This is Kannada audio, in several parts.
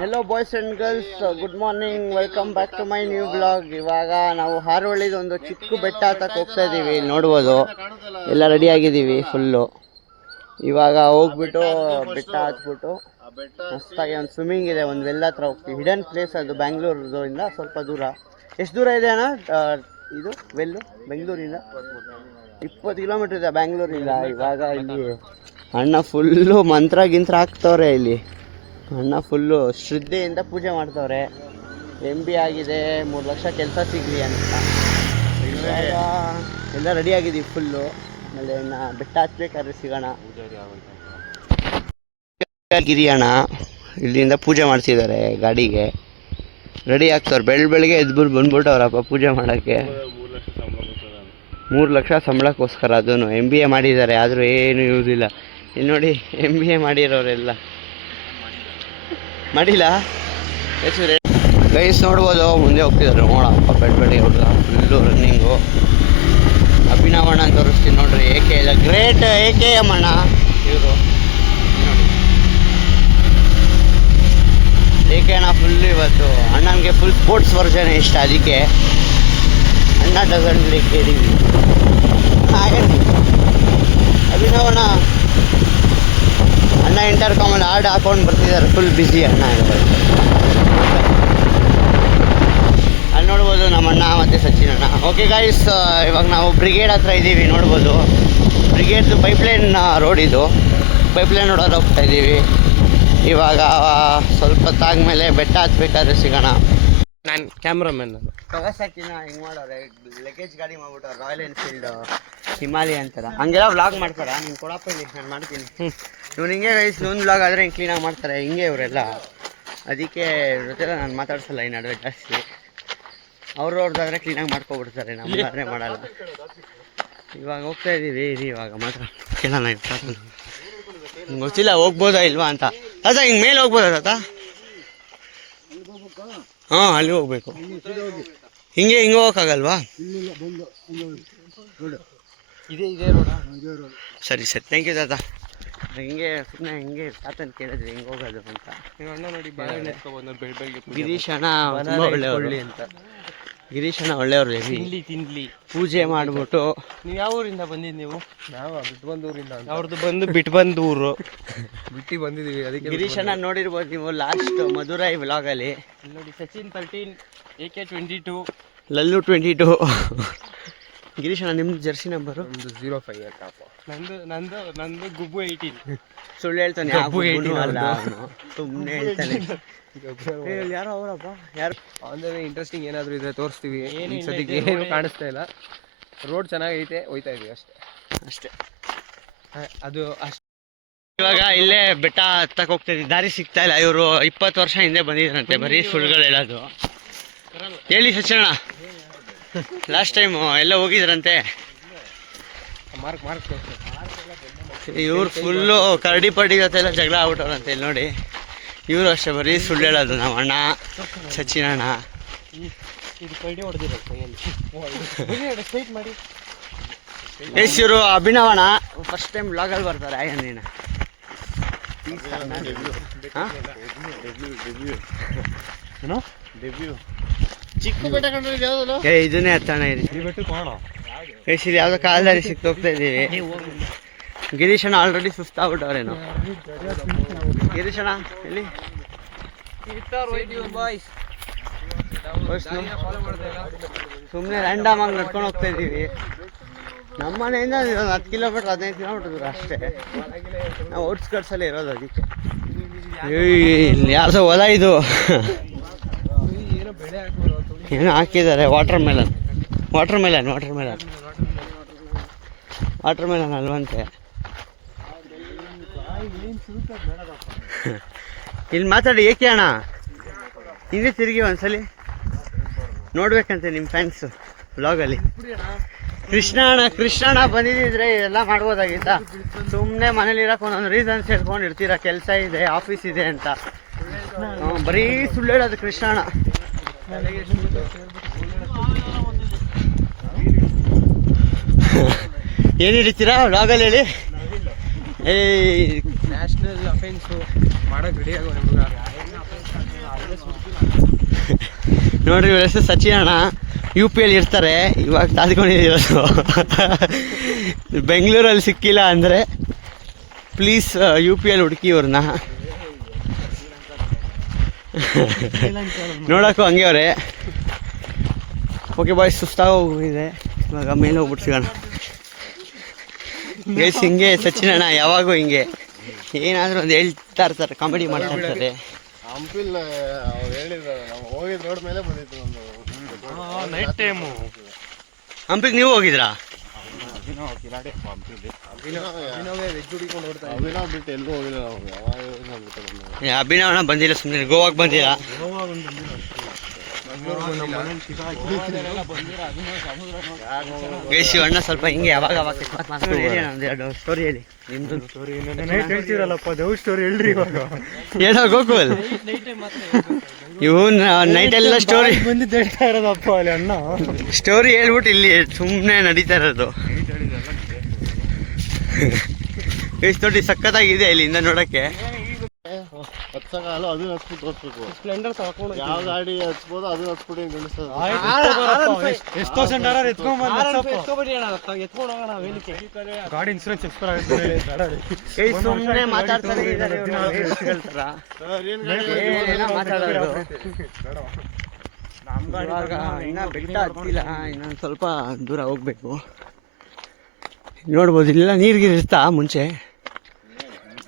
Hello boys and girls, good morning, welcome back to my new blog. ಇವಾಗ ನಾವು ಹಾರೋಹಳ್ಳಿದು ಒಂದು ಚಿಕ್ಕ ಬೆಟ್ಟ ಹತ್ತಕ್ಕೆ ಹೋಗ್ತಾ ಇದ್ದೀವಿ. ಇಲ್ಲಿ ನೋಡ್ಬೋದು ಎಲ್ಲ ರೆಡಿ ಆಗಿದ್ದೀವಿ ಫುಲ್ಲು. ಇವಾಗ ಹೋಗ್ಬಿಟ್ಟು ಬೆಟ್ಟ ಹತ್ಬಿಟ್ಟು ಮಸ್ತಾಗಿ ಒಂದು ಸ್ವಿಮ್ಮಿಂಗ್ ಇದೆ, ಒಂದು ವೆಲ್ ಹತ್ರ ಹೋಗ್ತೀವಿ. ಹಿಡನ್ ಪ್ಲೇಸ್ ಅದು, ಬ್ಯಾಂಗ್ಳೂರಿಂದ ಸ್ವಲ್ಪ ದೂರ. ಎಷ್ಟು ದೂರ ಇದೆ ಅಣ್ಣ ಇದು ವೆಲ್ಲು? ಬೆಂಗಳೂರಿಂದ 20 ಕಿಲೋಮೀಟ್ರ್ ಇದೆ ಬ್ಯಾಂಗ್ಳೂರಿಂದ. ಇವಾಗ ಇಲ್ಲಿ ಅಣ್ಣ ಫುಲ್ಲು ಮಂತ್ರ ಗಿಂತ್ರ ಹಾಕ್ತವ್ರೆ. ಇಲ್ಲಿ ಅಣ್ಣ ಫುಲ್ಲು ಶ್ರದ್ಧೆಯಿಂದ ಪೂಜೆ ಮಾಡ್ತವ್ರೆ. MBA ಆಗಿದೆ, 3 ಲಕ್ಷ ಕೆಲಸ ಸಿಗಲಿ ಅಂತ. ಇವಾಗ ಎಲ್ಲ ರೆಡಿ ಆಗಿದ್ದೀವಿ ಫುಲ್ಲು. ಆಮೇಲೆ ಇನ್ನು ಬೆಟ್ಟ ಹತ್ಬೇಕಾದ್ರೆ ಸಿಗೋಣ. ಗಿರಿ ಅಣ್ಣ ಇಲ್ಲಿಂದ ಪೂಜೆ ಮಾಡ್ತಿದ್ದಾರೆ, ಗಾಡಿಗೆ ರೆಡಿ ಆಗ್ತವ್ರು. ಬೆಳಗ್ಗೆ ಎದ್ಬಿಟ್ಟು ಬಂದ್ಬಿಟ್ಟವ್ರಪ್ಪ ಪೂಜೆ ಮಾಡೋಕ್ಕೆ. 3 ಲಕ್ಷ ಸಂಬಳಕ್ಕೋಸ್ಕರ, ಅದನ್ನು MBA ಮಾಡಿದ್ದಾರೆ, ಆದರೂ ಏನು ಯೂಸ್ ಇಲ್ಲ. ಇಲ್ಲಿ ನೋಡಿ MBA ಮಾಡಿರೋರೆಲ್ಲ ಮಾಡಿಲ್ಲ. ಗೈಸ್ ನೋಡ್ಬೋದು, ಮುಂದೆ ಹೋಗ್ತಿದ್ದಾರೆ ನೋಡಪ್ಪ. ಬೆಳಗ್ಗೆ ಹುಡುಗ ಫುಲ್ಲು ರನ್ನಿಂಗು. ಅಭಿನವಣ್ಣ ಅಂತ ತೋರಿಸ್ತೀನಿ ನೋಡ್ರಿ. ಏಕೆ ಇಲ್ಲ ಗ್ರೇಟ್ AKM ಅಣ್ಣ ಇವರು ನೋಡಿ. ಏಕೆ ಅಣ್ಣ ಫುಲ್ ಇವತ್ತು ಅಣ್ಣನಿಗೆ ಫುಲ್ ಸ್ಪೋರ್ಟ್ಸ್ ವರ್ಜನ್ ಇಷ್ಟ, ಅದಕ್ಕೆ ಅಣ್ಣ ಡಜನ್ ಕೇಳಿದ್ವಿ. ಹಾಗೆ ಅಭಿನವಣ್ಣ ಅಣ್ಣ ಇಂಟರ್ಕಾಮಲ್ಲಿ ಹಾಡು ಹಾಕೊಂಡು ಬರ್ತಿದ್ದಾರೆ, ಫುಲ್ ಬ್ಯುಸಿ ಅಣ್ಣ. ಅಲ್ಲಿ ನೋಡ್ಬೋದು ನಮ್ಮ ಅಣ್ಣ ಮತ್ತು ಸಚಿನ್ ಅಣ್ಣ. ಓಕೆ ಗಾಯ್ಸ್, ಇವಾಗ ನಾವು ಬ್ರಿಗೇಡ್ ಹತ್ರ ಇದ್ದೀವಿ. ನೋಡ್ಬೋದು ಬ್ರಿಗೇಡ್ದು ಪೈಪ್ಲೈನ್ ರೋಡ್ ಇದು. ಪೈಪ್ಲೈನ್ ನೋಡೋದು ಹೋಗ್ತಾ ಇದ್ದೀವಿ. ಇವಾಗ ಸ್ವಲ್ಪ ಹೊತ್ತಾದ್ಮೇಲೆ ಬೆಟ್ಟ ಹತ್ಬೇಕಾದ್ರೆ ಸಿಗೋಣ. ನಾನು ಕ್ಯಾಮ್ರಾಮನ್. ಪ್ರವಾಸಕ್ಕಿನ ಹಿಂಗೆ ಮಾಡೋರೆ, ಲಗೇಜ್ ಗಾಡಿ ಮಾಡ್ಬಿಟ್ಟು ರಾಯಲ್ ಎನ್ಫೀಲ್ಡ್ ಹಿಮಾಲಯ ಅಂತಾರ. ಹಂಗೆಲ್ಲ ವ್ಲಾಗ್ ಮಾಡ್ತಾರ. ನೀನು ಕೊಡಪ್ಪ ಇಲ್ಲಿ, ನಾನು ಮಾಡ್ತೀನಿ. ಇವ್ನು ಹಿಂಗೆ ಗೈಸ್, ಒಂದು ವ್ಲಾಗ್ ಆದರೆ ಹಿಂಗೆ ಕ್ಲೀನಾಗಿ ಮಾಡ್ತಾರೆ. ಹಿಂಗೆ ಇವರೆಲ್ಲ, ಅದಕ್ಕೆ ಜೊತೆಲ್ಲ ನಾನು ಮಾತಾಡ್ಸಲ್ಲ ಈ ನಡುವೆ ಜಾಸ್ತಿ. ಅವ್ರದ್ದಾದರೆ ಕ್ಲೀನಾಗಿ ಮಾಡ್ಕೊಬಿಡ್ತಾರೆ, ನಮ್ಮದಾದರೆ ಮಾಡಲ್ಲ. ಇವಾಗ ಹೋಗ್ತಾ ಇದ್ದೀವಿ. ಇವಾಗ ಮಾತ್ರ ಕೇಳೋಣ. ಹಿಂಗೆ ಗೊತ್ತಿಲ್ಲ ಹೋಗ್ಬೋದಾ ಇಲ್ವಾ ಅಂತ. ತಾತ ಹಿಂಗೆ ಮೇಲೆ ಹೋಗ್ಬೋದಾ ತಾತ? ಹಾಂ, ಅಲ್ಲಿ ಹೋಗ್ಬೇಕು. ಹಿಂಗೆ ಹೋಗೋಕ್ಕಾಗಲ್ವಾ? ಇದೇ ರೋಡ. ಸರಿ ಥ್ಯಾಂಕ್ ಯು ತಾತ. ಹಿಂಗೆ ಸುಮ್ಮನೆ ಹಿಂಗೆ ತಾತನ ಕೇಳಿದ್ವಿ ಹಿಂಗೆ ಹೋಗೋದು ಅಂತ. ಅಣ್ಣ ನೋಡಿ ಬಾಳೆಹಣ್ಣು ಎತ್ಕೊಬೋದು ಬೆಳಗ್ಗೆ. ಗಿರೀಶ್ ಅಣ್ಣ ತುಂಬ ಒಳ್ಳೆಯವರು ಅಂತ. ಗಿರೀಶ್ ಅಣ್ಣ ಒಳ್ಳೆಯವರು. ತಿನ್ಲಿ ಪೂಜೆ ಮಾಡಿಬಿಟ್ಟು. ನೀವು ಯಾವ ಊರಿಂದ ಬಂದಿದ್ದು? ನೀವು ನಾವು ಬಿಟ್ಬಂದೂರಿಂದ. ಅವ್ರದ್ದು ಬಂದು ಬಿಟ್ಬಂದೂರು ಬಿಟ್ಟು ಬಂದಿದ್ದೀವಿ, ಅದಕ್ಕೆ. ಗಿರೀಶ್ ಅಣ್ಣ ನೋಡಿರ್ಬೋದು ನೀವು ಲಾಸ್ಟ್ ಮಧುರೈ ವ್ಲಾಗಲ್ಲಿ. ನೋಡಿ ಸಚಿನ್ 13, AK 22, ಲಲ್ಲು 22. ಗಿರೀಶ್ ಅಣ್ಣ ನಿಮ್ದು ಜರ್ಸಿ ನಂಬರು? ಒಂದು 05 ಅಕ್ಕಪ್ಪ. ನಂದು ಗುಬ್ಬು 18. ಸುಳ್ಳು ಹೇಳ್ತಾನೆ, ಸುಮ್ಮನೆ ಹೇಳ್ತಾನೆ. ಯಾರೋ ಅವರಪ್ಪ, ಯಾರು ಅಂದರೆ ಇಂಟ್ರೆಸ್ಟಿಂಗ್ ಏನಾದರೂ ಇದ್ರೆ ತೋರಿಸ್ತೀವಿ. ಸದ್ಯಕ್ಕೆ ಏನು ಕಾಣಿಸ್ತಾ ಇಲ್ಲ. ರೋಡ್ ಚೆನ್ನಾಗೈತೆ, ಹೋಯ್ತಾ ಇದೀವಿ ಅಷ್ಟೇ. ಅದು ಅಷ್ಟೇ. ಇವಾಗ ಇಲ್ಲೇ ಬೆಟ್ಟ ಹತ್ತಕ್ಕೆ ಹೋಗ್ತಾ ಇದ್ದೀವಿ, ದಾರಿ ಸಿಗ್ತಾ ಇಲ್ಲ. ಇವರು 20 ವರ್ಷ ಹಿಂದೆ ಬಂದಿದ್ರಂತೆ, ಬರೀ ಸುಳ್ಳುಗಳು ಹೇಳೋದು. ಹೇಳಿ ಸಚಿನ್ ಅಣ್ಣ, ಲಾಸ್ಟ್ ಟೈಮ್ ಎಲ್ಲ ಹೋಗಿದ್ರಂತೆ. ಇವ್ರು ಫುಲ್ಲು ಕರಡಿ ಪಡಿ ಜೊತೆಲ್ಲ ಜಗಳ ಆಗ್ಬಿಟ್ಟವ್ರಂತೆ. ಇಲ್ಲಿ ನೋಡಿ, ಇವರು ಅಷ್ಟೇ ಬರೀ ಸುಳ್ಳು ಹೇಳೋದು. ನಮ್ಮ ಅಣ್ಣ ಸಚಿನ್ ಅಣ್ಣ ಎಸ್ ಇವರು ಅಭಿನವಣ್ಣ ಫಸ್ಟ್ ಟೈಮ್ ಬ್ಲಾಗಲ್ಲಿ ಬರ್ತಾರೆ. ಆಯಣ್ಣ ಚಿಕ್ಕ ಬೆಟ್ಟ ಕಂಡ್ರೆ ಯಾವ್ದು? ಇದನ್ನೇ ಹತ್ತಣ ಎಸ್ ಇಲ್ಲಿ ಯಾವುದೋ ಕಾಲದಲ್ಲಿ ಸಿಕ್ತೋಗ್ತಾ ಇದ್ದೀವಿ. ಗಿರೀಶ್ ಅಣ್ಣ ಆಲ್ರೆಡಿ ಸುಸ್ತಾಗ್ಬಿಟ್ಟವ್ರೇನು. ಗಿರೀಶ್ ಅಣ್ಣ ಎಲ್ಲಿ? ಸುಮ್ಮನೆ ರ್ಯಾಂಡಮ್ ಆಗಿ ನಡ್ಕೊಂಡು ಹೋಗ್ತಾ ಇದ್ದೀವಿ. ನಮ್ಮ ಮನೆಯಿಂದ 10 ಕಿಲೋಮೀಟ್ರ್ 15 ಕಿಲೋಮೀಟ್ರ್ ದೂರ ಅಷ್ಟೇ. ನಾವು ಔಟ್ಸ್ಕರ್ಟ್ಸಲ್ಲೇ ಇರೋದು, ಅದಕ್ಕೆ. ಇಲ್ಲಿ ಯಾರ್ದೋ ಹೊಲ ಇದು, ಏನೋ ಹಾಕಿದ್ದಾರೆ. ವಾಟರ್ ಮೆಲನ್ ಅಲ್ವಂತೆ. ಇಲ್ಲಿ ಮಾತಾಡಿ. ಏಕೆ ಅಣ್ಣ ಹಿಂದೆ ತಿರುಗಿ ಒಂದ್ಸಲಿ ನೋಡ್ಬೇಕಂತೆ ನಿಮ್ಮ ಫ್ಯಾನ್ಸು ವ್ಲಾಗಲ್ಲಿ. ಕೃಷ್ಣ ಅಣ್ಣ ಬಂದಿದ್ದಿದ್ರೆ ಎಲ್ಲ ಮಾಡ್ಬೋದಾಗಿತ್ತಾ? ಸುಮ್ಮನೆ ಮನೇಲಿ ಇರೋಕೆ ಒಂದೊಂದು ರೀಸನ್ಸ್ ಹೇಳ್ಕೊಂಡಿರ್ತೀರ, ಕೆಲಸ ಇದೆ, ಆಫೀಸ್ ಇದೆ ಅಂತ. ಬರೀ ಸುಳ್ಳು ಹೇಳೋದು ಕೃಷ್ಣ ಅಣ್ಣ. ಏನು ಹಿಡಿತೀರಾ ವ್ಲಾಗಲ್ಲಿ ಹೇಳಿ? ನ್ಯಾಷನಲ್ ಅಫೆನ್ಸು ಮಾಡೋಕೆ ರೆಡಿ ಆಗೋ ಹುಡುಗ. ನೋಡ್ರಿ ಇವ್ರ ಹೆಸರು ಸಚಿನ್ ಅಣ್ಣ, UP ಇರ್ತಾರೆ, ಇವಾಗ ತಾದ್ಕೊಂಡಿರೋದು. ಬೆಂಗಳೂರಲ್ಲಿ ಸಿಕ್ಕಿಲ್ಲ ಅಂದರೆ ಪ್ಲೀಸ್ UP ಹುಡುಕಿ ಇವ್ರನ್ನ. ನೋಡೋಕ್ಕೂ ಹಂಗೆ ಅವರೇ. ಓಕೆ ಬಾಯ್ಸ್, ಸುಸ್ತಾಗೋಗಿದೆ, ಇವಾಗ ಮೇಲೆ ಹೋಗ್ಬಿಟ್ಟು ಸಿಗೋಣ. ಗೈಸ್ ಹಿಂಗೆ ಸಚಿನ್ ಅಣ್ಣ ಯಾವಾಗೂ ಹಿಂಗೆ ಏನಾದರೂ ಒಂದು ಹೇಳ್ತಾ ಇರ್ತಾರೆ, ಕಾಮಿಡಿ ಮಾಡ್ತಾ ಇರ್ತಾರೆ. ಹಂಪಿಲ್ ಅವ್ರು ಹೇಳಿದ್ರು, ನಾವು ಹೋಗಿದ್ ರೋಡ್ ಮೇಲೆ ಬಂದಿತ್ತು ಒಂದು ನೈಟ್ ಟೈಮು. ಹಂಪಿಗೆ ನೀವು ಹೋಗಿದ್ರಾ? ಅಭಿನವ್ ಬಿಟ್ಟು ಎಲ್ಲೂ ಹೋಗಿಲ್ಲ ನಾವು. ಯಾವಾಗ ಅಭಿನವ್ ಅಣ್ಣ ಬಂದಿಲ್ಲ, ಸುಮ್ಮನೆ ಗೋವಾಗೆ ಬಂದಿಲ್ಲ. ಗೈಸ್ ಅಣ್ಣ ಸ್ವಲ್ಪ ಹಿಂಗೆ ಯಾವಾಗ ಸ್ಟೋರಿ ಹೇಳಿ ನಿಮ್ದು. ಏನೋ ಗೋಕುಲ್ ಇವನ್ ನೈಟ್ ಎಲ್ಲ ಸ್ಟೋರಿ ಹೇಳ್ತಾ ಇರೋದಪ್ಪ ಅಲ್ಲಿ ಅಣ್ಣ. ಸ್ಟೋರಿ ಹೇಳ್ಬಿಟ್ಟು ಇಲ್ಲಿ ಸುಮ್ಮನೆ ನಡೀತಾ ಇರೋದು. ಗೈಸ್ ನೋಡಿ ಸಖತ್ತಾಗಿದೆ ಇಲ್ಲಿಂದ ನೋಡಕ್ಕೆ. ಹತ್ಸಕಾಲ ಅದನ್ನ ಹಚ್ಬಿಟ್ಟು ತೋರಿಸ್ಬೇಕು. ಸ್ಪ್ಲೆಂಡರ್ ತಗೊಂಡು ಯಾವ ಗಾಡಿ ಹಚ್ಬೋದು ಅದನ್ನ ಹಚ್ಬಿಟ್ಟು ಹಿಂಗೆ ಗಣಿಸ್ತದೆ. ಗಾಡಿ ಇನ್ಸೂರೆನ್ಸ್ ಎಕ್ಸ್ಪೈರ್ ಆಗುತ್ತೆ. ಸುಮ್ಮನೆ ಮಾತಾಡ್ತಾರೆ ಇನ್ನ ಬೆಟ್ಟ ಹತ್ತಿಲ್ಲ, ಇನ್ನೊಂದು ಸ್ವಲ್ಪ ದೂರ ಹೋಗ್ಬೇಕು. ನೋಡ್ಬೋದು ಇಲ್ಲೆಲ್ಲ ನೀರ್ಗಿರು ಇರ್ತಾ ಮುಂಚೆ?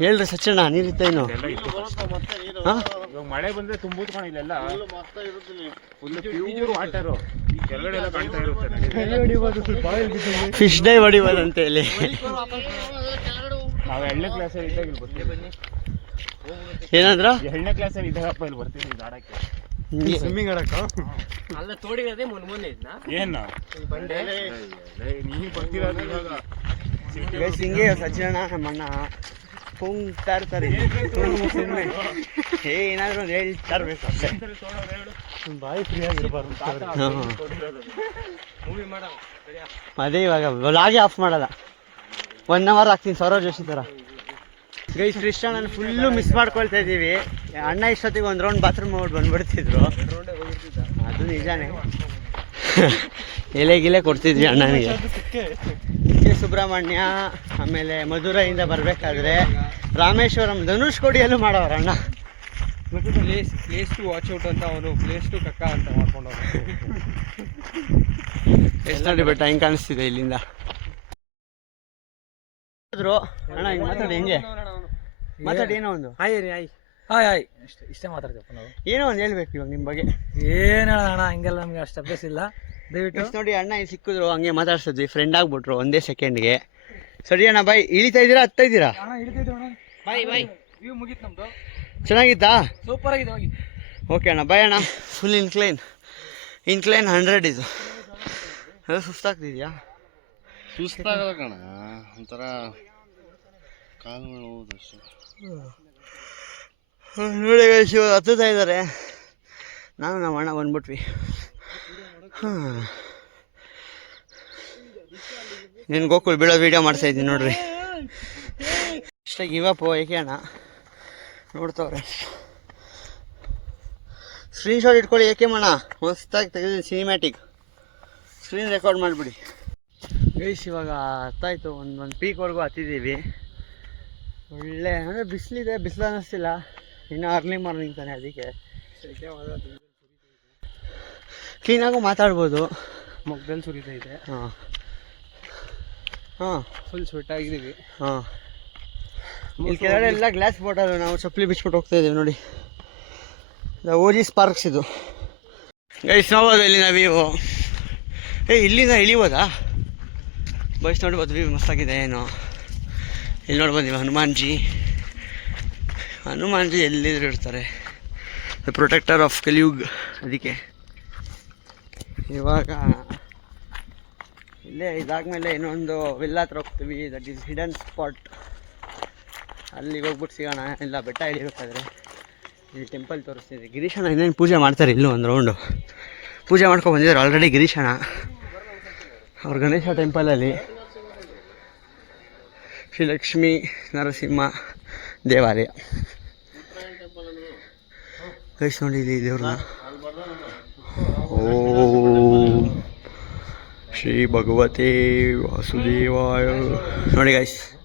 ಹೇಳ್ರಿ ಸಚ್ಚಣ್ಣ, ನೀರಿತ್ತ ಏನು? ಮಳೆ ಬಂದ್ರೆ ತುಂಬುದು ಕಾಣ ಇಲ್ಲೆಲ್ಲ ಫುಲ್ ಪ್ಯೂರ್ ವಾಟರ್. ಕೆಳಗಡೆ ಎಲ್ಲ ಕಾಣ್ತಾ ಇರುತ್ತೆ. ಫಿಶ್ ಡೈ ಹೊಡಿಬೋದಂತೆ ಇಲ್ಲಿ. ನಾವು 2ನೇ ಕ್ಲಾಸಲ್ಲಿ ಇದ್ದಾಗ ಇಲ್ಲಿ ಬರ್ತೀವಿ. ಏನಂದ್ರ 2ನೇ ಕ್ಲಾಸಲ್ಲಿ ಇದ್ದಾಗಪ್ಪ ಇಲ್ಲಿ ಬರ್ತೀವಿ ಆಡಕ್ಕೆ, ಸ್ವಿಮ್ಮಿಂಗ್ ಆಡಕ್ಕ. ಅಲ್ಲ ತೋಡಿರೋದೇ ಮೊನ್ನೆ ಇದ್ನ ಏನು ನೀವು ಬರ್ತಿರೋದು ಇವಾಗ. ಹಿಂಗೆ ಸಚಿನ್ ನಮ್ಮ ಅಣ್ಣ ಕುಂಗ್ತಾ ಇರ್ತಾರೆ ಸುಮ್ಮನೆ ಏನಾದ್ರು ಒಂದು ಹೇಳ್ತಾ ಇರ್ಬೇಕು ಅಷ್ಟೇ. ಬಾಯಿ ಫ್ರೀ ಆಗಿರ್ಬಾರ್ದು. ಅದೇ ಇವಾಗ ವ್ಲಾಗೆ ಆಫ್ ಮಾಡಲ್ಲ, 1 hour ಆಗ್ತೀನಿ ಸೌರವ್ ಜೋಶಿ ಥರ. ಗೈಸ್ ಕೃಷ್ಣ ನಾನು ಫುಲ್ಲು ಮಿಸ್ ಮಾಡ್ಕೊಳ್ತಾ ಇದ್ದೀವಿ. ಅಣ್ಣ ಇಷ್ಟೊತ್ತಿಗೆ ಒಂದು ರೌಂಡ್ ಬಾತ್ರೂಮ್ ಹೋಗ್ಬಿಟ್ಟು ಬಂದ್ಬಿಡ್ತಿದ್ರು, ಅದು ನಿಜಾನೇ. ಎಲೆ ಕೊಡ್ತಿದ್ವಿ ಅಣ್ಣನಿಗೆ. ಕೆ ಸುಬ್ರಹ್ಮಣ್ಯ, ಆಮೇಲೆ ಮಧುರೈಯಿಂದ ಬರಬೇಕಾದ್ರೆ ರಾಮೇಶ್ವರಂ ಧನುಷ್ಕೋಡಿಯಲ್ಲೂ ಮಾಡೋರು ಅಣ್ಣ. ಪ್ಲೇಸ್ ಟು ವಾಚ್ ಔಟ್ ಅಂತ, ಅವನು ಪ್ಲೇಸ್ ಟು ಕಕ್ಕ ಅಂತ ಮಾಡ್ಕೊಂಡವ್ರು. ಎಷ್ಟು ನೋಡಿ ಬೆಟ್ಟ ಹೆಂಗೆ ಕಾಣಿಸ್ತಿದೆ ಇಲ್ಲಿಂದ. ಅಣ್ಣ ಹಿಂಗೆ ಮಾತಾಡಿ, ಹೆಂಗೆ ಮಾತಾಡಿ, ಏನೋ ಒಂದು ಹಾಯ್ ಇಷ್ಟೇ ಮಾತಾಡ್ತೀವಪ್ಪ ನಾವು. ಏನೋ ಒಂದು ಹೇಳ್ಬೇಕು ಇವಾಗ ನಿಮ್ಮ ಬಗ್ಗೆ. ಏನು ಅಣ್ಣ, ಹಂಗೆಲ್ಲ ನಮ್ಗೆ ಅಷ್ಟು ಅಭ್ಯಾಸ ಇಲ್ಲ. ದಯವಿಟ್ಟು ನೋಡಿ ಅಣ್ಣ ಇಲ್ಲಿ ಸಿಕ್ಕಿದ್ರು, ಹಂಗೆ ಮಾತಾಡ್ಸಿದ್ವಿ, ಫ್ರೆಂಡ್ ಆಗ್ಬಿಟ್ರು ಒಂದೇ ಸೆಕೆಂಡ್ಗೆ. ಸರಿ ಅಣ್ಣ ಬಾಯ್, ಇಳಿತಾ ಇದ್ದೀರಾ ಹತ್ತಾ ಇದ್ದೀರಾ? ಬಾಯ್ ವ್ಯೂ ಮುಗೀತು ನಮ್ದು. ಚೆನ್ನಾಗಿತ್ತಾ? ಸೂಪರ್ ಆಗಿದೆ, ಹೋಗಿ. ಓಕೆ ಅಣ್ಣ ಬಾಯ್ ಅಣ್ಣ. ಫುಲ್ ಇನ್ಕ್ಲೈನ್ 100 ಇದು. ಅದು ಸುಸ್ತಾಗ್ತಿದ್ಯಾ? ಸುಸ್ತಾಗಲ್ಲ ಕಣ, ಒಂಥರ ಕಾಲುಗಳು ಹೋದಷ್ಟು. ನೋಡಿ ಇವಾಗ ಹತ್ತುತ್ತಾ ಇದ್ದಾರೆ, ನಾನು ನಮ್ಮ ಅಣ್ಣ ಬಂದ್ಬಿಟ್ವಿ. ನೀನು ಗೋಕುಲ್ ಬೀಳೋ ವೀಡಿಯೋ ಮಾಡ್ತಾ ಇದ್ದೀನಿ ನೋಡ್ರಿ. ಇಷ್ಟಾಗಿ ಇವಪ್ಪು ಏಕೆ ಅಣ್ಣ ನೋಡ್ತವ್ರೆ. ಸ್ಕ್ರೀನ್ ಶಾಟ್ ಇಟ್ಕೊಳ್ಳಿ ಏಕೆ ಅಣ್ಣ, ಮಸ್ತಾಗಿ ತೆಗೆದಿದ್ದೀನಿ, ಸಿನಿಮ್ಯಾಟಿಕ್ ಸ್ಕ್ರೀನ್ ರೆಕಾರ್ಡ್ ಮಾಡಿಬಿಡಿ. ಗೈಸ್ ಇವಾಗ ಹತ್ತಾಯಿತು, ಒಂದು ಪೀಕ್ವರೆಗೂ ಹತ್ತಿದ್ದೀವಿ. ಒಳ್ಳೆ ಅಂದರೆ ಬಿಸಿಲಿದೆ, ಬಿಸಿಲು ಅನ್ನಿಸ್ತಿಲ್ಲ, ಇನ್ನೂ ಅರ್ಲಿ ಮಾರ್ನಿಂಗ್ ತಾನೆ, ಅದಕ್ಕೆ ಕ್ಲೀನಾಗೂ ಮಾತಾಡ್ಬೋದು. ಮೊಗ್ದಲ್ಲಿ ಸುರಿತಾ ಇದೆ. ಹಾಂ ಫುಲ್ ಸ್ವೆಟ್ ಆಗಿದ್ದೀವಿ. ಹಾಂ ಇಲ್ಲಿ ಕೆಳಗಡೆ ಎಲ್ಲ ಗ್ಲಾಸ್ ಬಾಟಲ್, ನಾವು ಚಪ್ಪಲಿ ಬಿಚ್ಬಿಟ್ಟು ಹೋಗ್ತಾ ಇದ್ದೀವಿ ನೋಡಿ. ಓಜಿ ಸ್ಪಾರ್ಕ್ಸ್ ಇದು. ಗೈಸ್ ನೋಡ್ಬೋದು ಇಲ್ಲಿಂದ ವ್ಯೂ. ಇಲ್ಲಿಂದ ಇಳಿಬೋದಾ ಬೈಸ್? ನೋಡ್ಬೋದು ವ್ಯೂ ಮಸ್ತಾಗಿದೆ ಏನು. ಇಲ್ಲಿ ನೋಡ್ಬೋದು ನೀವು ಹನುಮಾನ್ ಜಿ ಎಲ್ಲಿದ್ರು ಇರ್ತಾರೆ, ದ ಪ್ರೊಟೆಕ್ಟರ್ ಆಫ್ ಕಲಿಯುಗ್. ಅದಕ್ಕೆ ಇವಾಗ ಇಲ್ಲೇ ಇದಾದ್ಮೇಲೆ ಇನ್ನೊಂದು ವಿಲ್ಲ ಹತ್ರ ಹೋಗ್ತೀವಿ, ದಟ್ ಈಸ್ ಹಿಡನ್ ಸ್ಪಾಟ್. ಅಲ್ಲಿಗೆ ಹೋಗ್ಬಿಟ್ಟು ಸಿಗೋಣ. ಇಲ್ಲ ಬೆಟ್ಟ ಇಳಿಬೇಕಾದ್ರೆ ಇಲ್ಲಿ ಟೆಂಪಲ್ ತೋರಿಸ್ತಿದೆ. ಗಿರೀಶಣ್ಣ ಇನ್ನೇನು ಪೂಜೆ ಮಾಡ್ತಾರೆ, ಇಲ್ಲೂ ಒಂದು ರೌಂಡು ಪೂಜೆ ಮಾಡ್ಕೊಂಡು ಬಂದಿದ್ದಾರೆ ಆಲ್ರೆಡಿ ಗಿರೀಶಣ್ಣ ಅವ್ರ ಗಣೇಶ ಟೆಂಪಲಲ್ಲಿ. ಶ್ರೀ ಲಕ್ಷ್ಮೀ ನರಸಿಂಹ ದೇವಾಲಯ. ಗೈಸ್ ನೋಡಿ ಇಲ್ಲಿ ದೇವ್ರನ್ನ. ಓಂ ಶ್ರೀ ಭಗವತೆ ವಾಸುದೇವಾಯ. ನೋಡಿ ಗೈಸ್